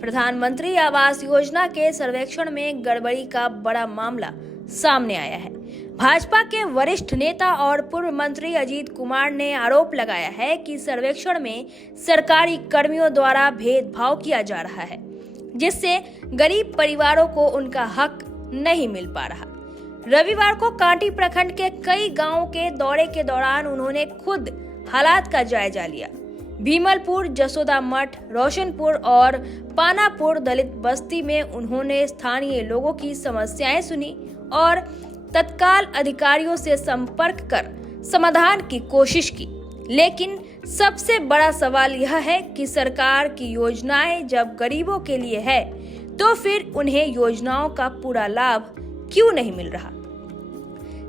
प्रधानमंत्री आवास योजना के सर्वेक्षण में गड़बड़ी का बड़ा मामला सामने आया है। भाजपा के वरिष्ठ नेता और पूर्व मंत्री अजीत कुमार ने आरोप लगाया है कि सर्वेक्षण में सरकारी कर्मियों द्वारा भेदभाव किया जा रहा है, जिससे गरीब परिवारों को उनका हक नहीं मिल पा रहा। रविवार को कांटी प्रखंड के कई गांवों के दौरे के दौरान उन्होंने खुद हालात का जायजा लिया। भीमलपुर, जसोदा मठ, रोशनपुर और पानापुर दलित बस्ती में उन्होंने स्थानीय लोगों की समस्याएं सुनी और तत्काल अधिकारियों से संपर्क कर समाधान की कोशिश की। लेकिन सबसे बड़ा सवाल यह है कि सरकार की योजनाएं जब गरीबों के लिए है तो फिर उन्हें योजनाओं का पूरा लाभ क्यों नहीं मिल रहा।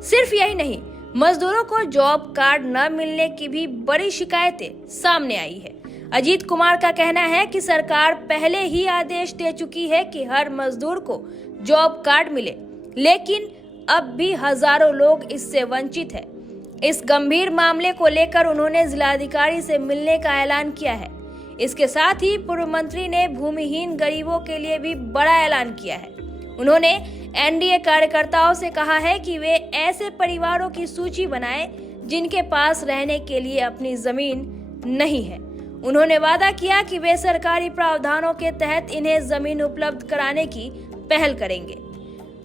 सिर्फ यही नहीं, मजदूरों को जॉब कार्ड न मिलने की भी बड़ी शिकायतें सामने आई है। अजीत कुमार का कहना है कि सरकार पहले ही आदेश दे चुकी है कि हर मजदूर को जॉब कार्ड मिले, लेकिन अब भी हजारों लोग इससे वंचित हैं। इस गंभीर मामले को लेकर उन्होंने जिलाधिकारी से मिलने का ऐलान किया है। इसके साथ ही पूर्व मंत्री ने भूमिहीन गरीबों के लिए भी बड़ा ऐलान किया है। उन्होंने एनडीए कार्यकर्ताओं से कहा है कि वे ऐसे परिवारों की सूची बनाएं जिनके पास रहने के लिए अपनी जमीन नहीं है। उन्होंने वादा किया कि वे सरकारी प्रावधानों के तहत इन्हें जमीन उपलब्ध कराने की पहल करेंगे।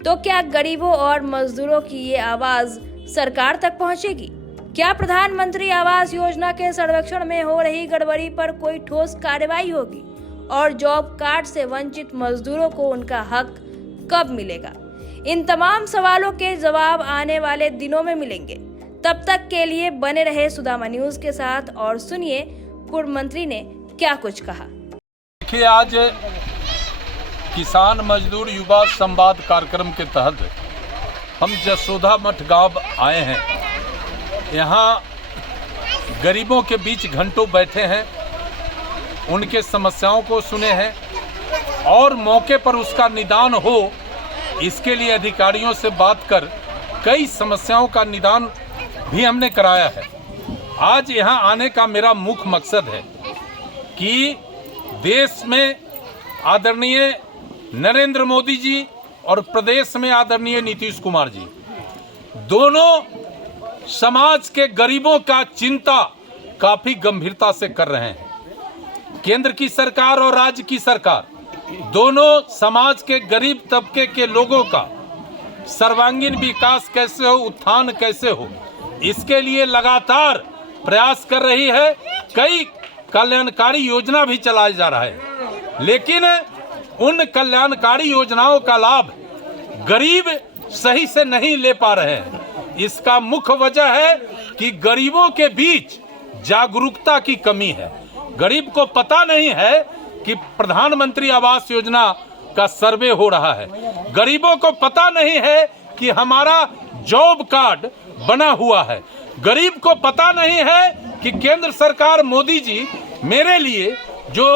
तो क्या गरीबों और मजदूरों की ये आवाज सरकार तक पहुंचेगी? क्या प्रधानमंत्री आवास योजना के सर्वेक्षण में हो रही गड़बड़ी पर कोई ठोस कार्रवाई होगी और जॉब कार्ड से वंचित मजदूरों को उनका हक कब मिलेगा? इन तमाम सवालों के जवाब आने वाले दिनों में मिलेंगे। तब तक के लिए बने रहे सुदामा न्यूज के साथ और सुनिए पूर्व मंत्री ने क्या कुछ कहा। देखिए, आज किसान मजदूर युवा संवाद कार्यक्रम के तहत हम जसोदा मठ गांव आए हैं। यहाँ गरीबों के बीच घंटों बैठे हैं, उनके समस्याओं को सुने हैं और मौके पर उसका निदान हो, इसके लिए अधिकारियों से बात कर कई समस्याओं का निदान भी हमने कराया है। आज यहाँ आने का मेरा मुख्य मकसद है कि देश में आदरणीय नरेंद्र मोदी जी और प्रदेश में आदरणीय नीतीश कुमार जी दोनों समाज के गरीबों का चिंता काफी गंभीरता से कर रहे हैं। केंद्र की सरकार और राज्य की सरकार दोनों समाज के गरीब तबके के लोगों का सर्वांगीण विकास कैसे हो, उत्थान कैसे हो, इसके लिए लगातार प्रयास कर रही है। कई कल्याणकारी योजना भी चलाया जा रहा है, लेकिन उन कल्याणकारी योजनाओं का लाभ गरीब सही से नहीं ले पा रहे हैं। इसका मुख्य वजह है कि गरीबों के बीच जागरूकता की कमी है। गरीब को पता नहीं है कि प्रधानमंत्री आवास योजना का सर्वे हो रहा है। गरीबों को पता नहीं है कि हमारा जॉब कार्ड बना हुआ है। गरीब को पता नहीं है कि केंद्र सरकार मोदी जी मेरे लिए जो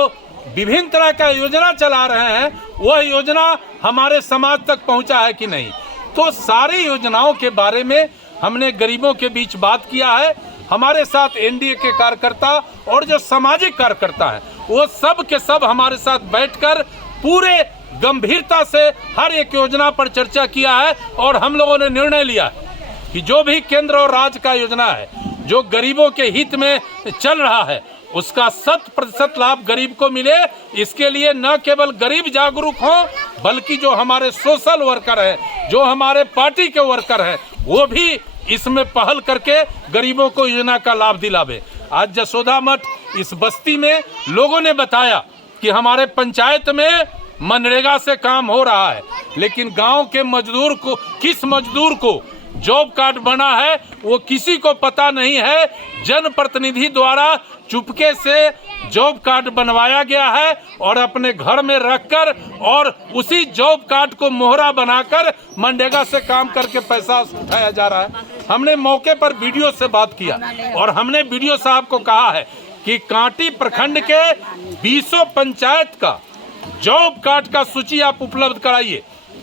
विभिन्न तरह का योजना चला रहे हैं, वह योजना हमारे समाज तक पहुंचा है कि नहीं। तो सारी योजनाओं के बारे में हमने गरीबों के बीच बात किया है। हमारे साथ एनडीए के कार्यकर्ता और जो सामाजिक कार्यकर्ता हैं, वो सब के सब हमारे साथ बैठकर पूरे गंभीरता से हर एक योजना पर चर्चा किया है और हम लोगों ने निर्णय लिया है कि जो भी केंद्र और राज्य का योजना है जो गरीबों के हित में चल रहा है, उसका 100% लाभ गरीब को मिले। इसके लिए न केवल गरीब जागरूक हों, बल्कि जो हमारे सोशल वर्कर हैं, जो हमारे पार्टी के वर्कर हैं, वो भी इसमें पहल करके गरीबों को योजना का लाभ दिलावे। आज जसोदा मठ इस बस्ती में लोगों ने बताया कि हमारे पंचायत में मनरेगा से काम हो रहा है, लेकिन गांव के मजदूर को, किस मजदूर को जॉब कार्ड बना है वो किसी को पता नहीं है। जनप्रतिनिधि द्वारा चुपके से जॉब कार्ड बनवाया गया है और अपने घर में रखकर और उसी जॉब कार्ड को मोहरा बनाकर मनरेगा से काम करके पैसा उठाया जा रहा है। हमने मौके पर वीडियो से बात किया और हमने वीडियो साहब को कहा है कि कांटी प्रखंड के 20 पंचायत का जॉब कार्ड का सूची आप उपलब्ध कराइए।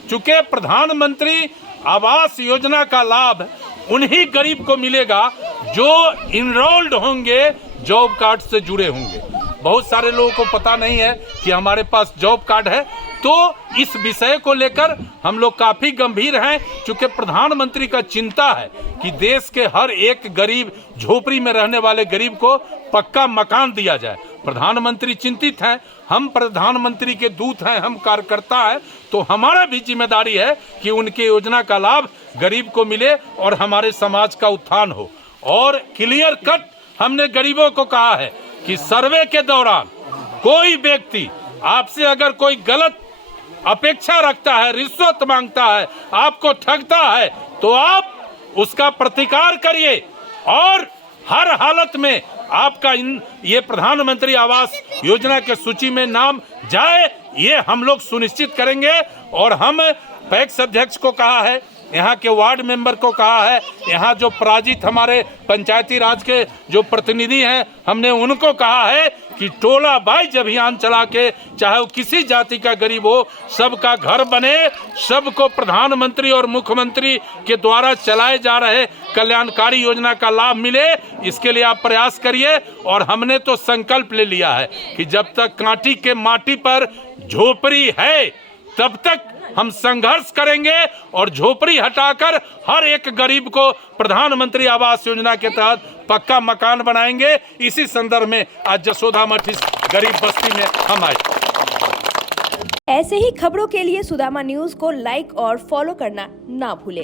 चूंकि प्रधानमंत्री आवास योजना का लाभ उन्हीं गरीब को मिलेगा जो इनरोल्ड होंगे, जॉब कार्ड से जुड़े होंगे। बहुत सारे लोगों को पता नहीं है कि हमारे पास जॉब कार्ड है। तो इस विषय को लेकर हम लोग काफ़ी गंभीर हैं, क्योंकि प्रधानमंत्री का चिंता है कि देश के हर एक गरीब, झोपड़ी में रहने वाले गरीब को पक्का मकान दिया जाए। प्रधानमंत्री चिंतित हैं, हम प्रधानमंत्री के दूत हैं, हम कार्यकर्ता हैं, तो हमारा भी जिम्मेदारी है कि उनके योजना का लाभ गरीब को मिले और हमारे समाज का उत्थान हो। और क्लियर कट हमने गरीबों को कहा है कि सर्वे के दौरान कोई व्यक्ति आपसे अगर कोई गलत अपेक्षा रखता है, रिश्वत मांगता है, आपको ठगता है, तो आप उसका प्रतिकार करिए और हर हालत में आपका ये प्रधानमंत्री आवास योजना के सूची में नाम जाए, ये हम लोग सुनिश्चित करेंगे। और हम पैक्स अध्यक्ष को कहा है, यहाँ के वार्ड मेंबर को कहा है, यहाँ जो पराजित हमारे पंचायती राज के जो प्रतिनिधि हैं, हमने उनको कहा है कि टोला वाइज अभियान चला के, चाहे वो किसी जाति का गरीब हो, सबका घर बने, सबको प्रधानमंत्री और मुख्यमंत्री के द्वारा चलाए जा रहे कल्याणकारी योजना का लाभ मिले, इसके लिए आप प्रयास करिए। और हमने तो संकल्प ले लिया है कि जब तक कांटी के माटी पर झोपड़ी है तब तक हम संघर्ष करेंगे और झोपड़ी हटाकर हर एक गरीब को प्रधानमंत्री आवास योजना के तहत पक्का मकान बनाएंगे। इसी संदर्भ में आज जसोदा मठ इस गरीब बस्ती में हम आए। ऐसे ही खबरों के लिए सुदामा न्यूज को लाइक और फॉलो करना ना भूलें।